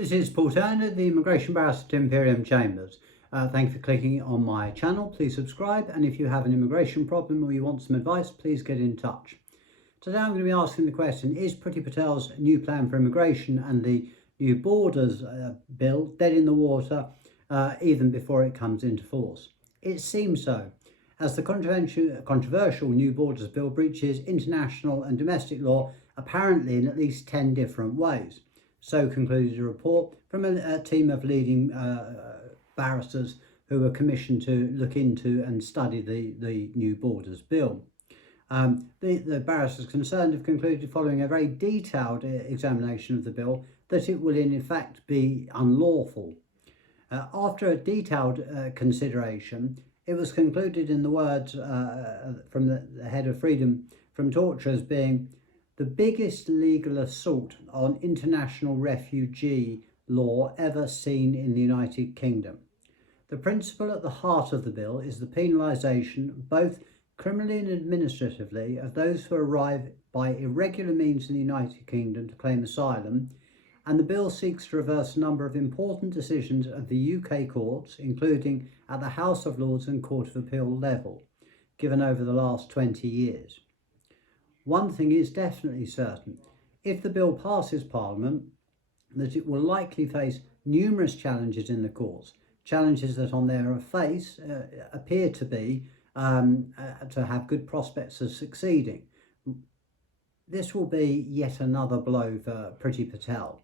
This is Paul Turner, the Immigration Barrister to Imperium Chambers. Thank you for clicking on my channel. Please subscribe, and if you have an immigration problem or you want some advice, please get in touch. Today I'm going to be asking the question, is Priti Patel's new plan for immigration and the new borders bill dead in the water even before it comes into force? It seems so, as the controversial new borders bill breaches international and domestic law apparently in at least 10 different ways. So concluded a report from a team of leading barristers who were commissioned to look into and study the new borders bill. The barristers concerned have concluded, following a very detailed examination of the bill, that it will in fact be unlawful. After a detailed consideration, it was concluded in the words from the head of Freedom from Torture as being the biggest legal assault on international refugee law ever seen in the United Kingdom. The principle at the heart of the bill is the penalisation, both criminally and administratively, of those who arrive by irregular means in the United Kingdom to claim asylum, and the bill seeks to reverse a number of important decisions of the UK courts, including at the House of Lords and Court of Appeal level, given over the last 20 years. One thing is definitely certain: if the bill passes Parliament, that it will likely face numerous challenges in the courts, challenges that on their face appear to be to have good prospects of succeeding. This will be yet another blow for Priti Patel,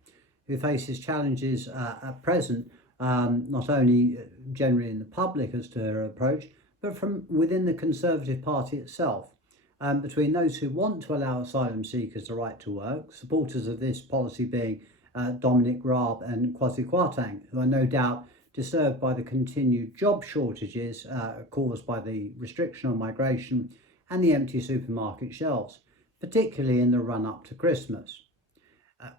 who faces challenges at present, not only generally in the public as to her approach, but from within the Conservative Party itself. Between those who want to allow asylum seekers the right to work, supporters of this policy being Dominic Raab and Kwasi Kwarteng, who are no doubt disturbed by the continued job shortages caused by the restriction on migration and the empty supermarket shelves, particularly in the run-up to Christmas.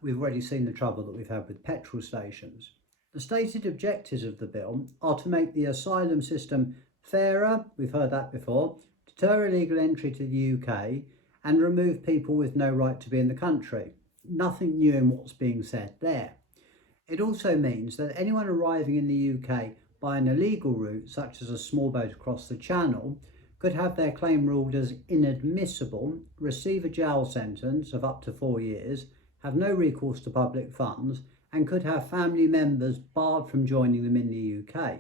We've already seen the trouble that we've had with petrol stations. The stated objectives of the bill are to make the asylum system fairer, we've heard that before, deter illegal entry to the UK, and remove people with no right to be in the country. Nothing new in what's being said there. It also means that anyone arriving in the UK by an illegal route, such as a small boat across the Channel, could have their claim ruled as inadmissible, receive a jail sentence of up to 4 years, have no recourse to public funds, and could have family members barred from joining them in the UK.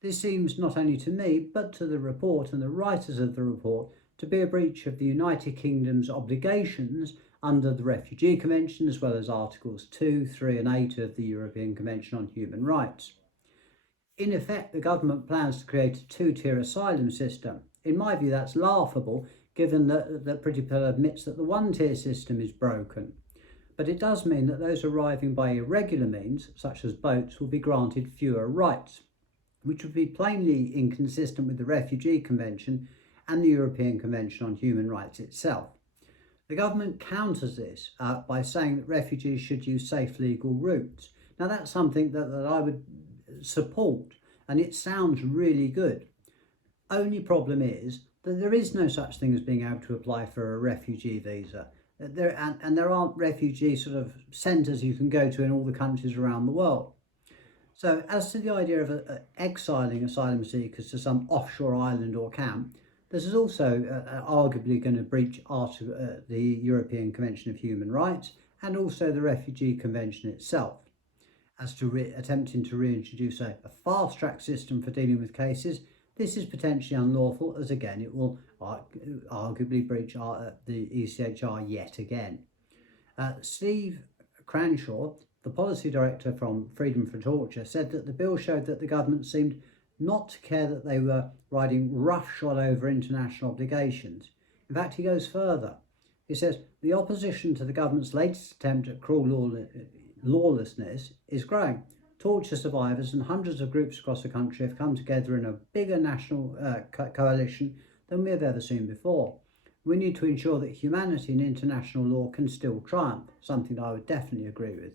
This seems not only to me, but to the report and the writers of the report, to be a breach of the United Kingdom's obligations under the Refugee Convention, as well as Articles 2, 3 and 8 of the European Convention on Human Rights. In effect, the government plans to create a two-tier asylum system. In my view, that's laughable, given that Priti Patel admits that the one-tier system is broken. But it does mean that those arriving by irregular means, such as boats, will be granted fewer rights, which would be plainly inconsistent with the Refugee Convention and the European Convention on Human Rights itself. The government counters this by saying that refugees should use safe legal routes. Now that's something that I would support, and it sounds really good. Only problem is that there is no such thing as being able to apply for a refugee visa. There aren't refugee sort of centres you can go to in all the countries around the world. So as to the idea of exiling asylum seekers to some offshore island or camp, this is also arguably going to breach the European Convention of Human Rights and also the Refugee Convention itself. As to attempting to reintroduce a fast-track system for dealing with cases, this is potentially unlawful, as again it will arguably breach the ECHR yet again. Steve Cranshaw, the policy director from Freedom from Torture, said that the bill showed that the government seemed not to care that they were riding roughshod over international obligations. In fact, he goes further. He says, the opposition to the government's latest attempt at cruel lawlessness is growing. Torture survivors and hundreds of groups across the country have come together in a bigger national coalition than we have ever seen before. We need to ensure that humanity and international law can still triumph, something I would definitely agree with.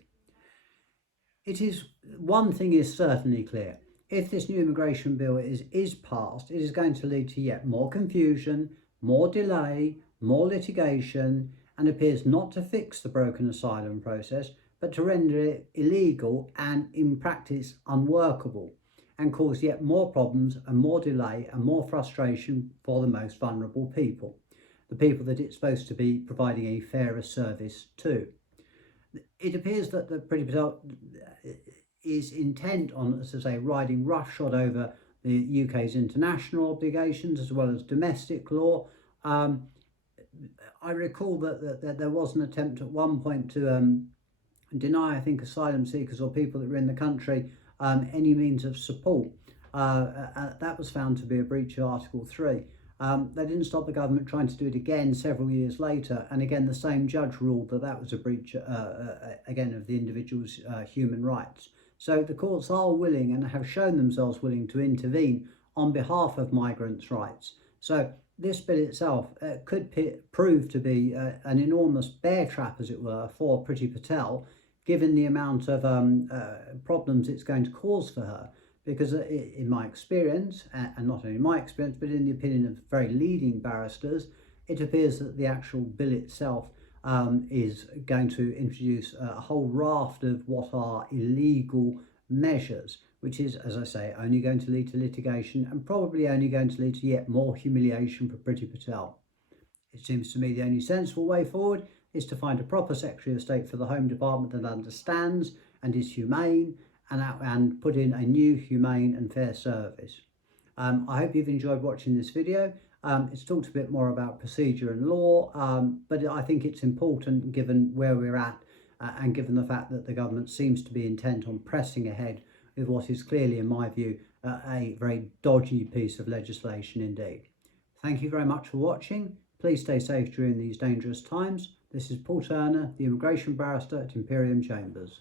One thing is certainly clear. If this new immigration bill is passed, it is going to lead to yet more confusion, more delay, more litigation, and appears not to fix the broken asylum process, but to render it illegal and in practice unworkable, and cause yet more problems and more delay and more frustration for the most vulnerable people, the people that it's supposed to be providing a fairer service to. It appears that the Priti Patel is intent on, as I say, riding roughshod over the UK's international obligations as well as domestic law. I recall that there was an attempt at one point to deny, I think, asylum seekers or people that were in the country any means of support. That was found to be a breach of Article 3. They didn't stop the government trying to do it again several years later, and again the same judge ruled that that was a breach again of the individual's human rights. So the courts are willing and have shown themselves willing to intervene on behalf of migrants' rights. So this bill itself could prove to be an enormous bear trap, as it were, for Priti Patel, given the amount of problems it's going to cause for her. Because in my experience, and not only my experience, but in the opinion of very leading barristers, it appears that the actual bill itself is going to introduce a whole raft of what are illegal measures, which is, as I say, only going to lead to litigation and probably only going to lead to yet more humiliation for Priti Patel. It seems to me the only sensible way forward is to find a proper Secretary of State for the Home Department that understands and is humane, and put in a new, humane and fair service. I hope you've enjoyed watching this video. It's talked a bit more about procedure and law, but I think it's important given where we're at and given the fact that the government seems to be intent on pressing ahead with what is clearly, in my view, a very dodgy piece of legislation indeed. Thank you very much for watching. Please stay safe during these dangerous times. This is Paul Turner, the Immigration Barrister at Imperium Chambers.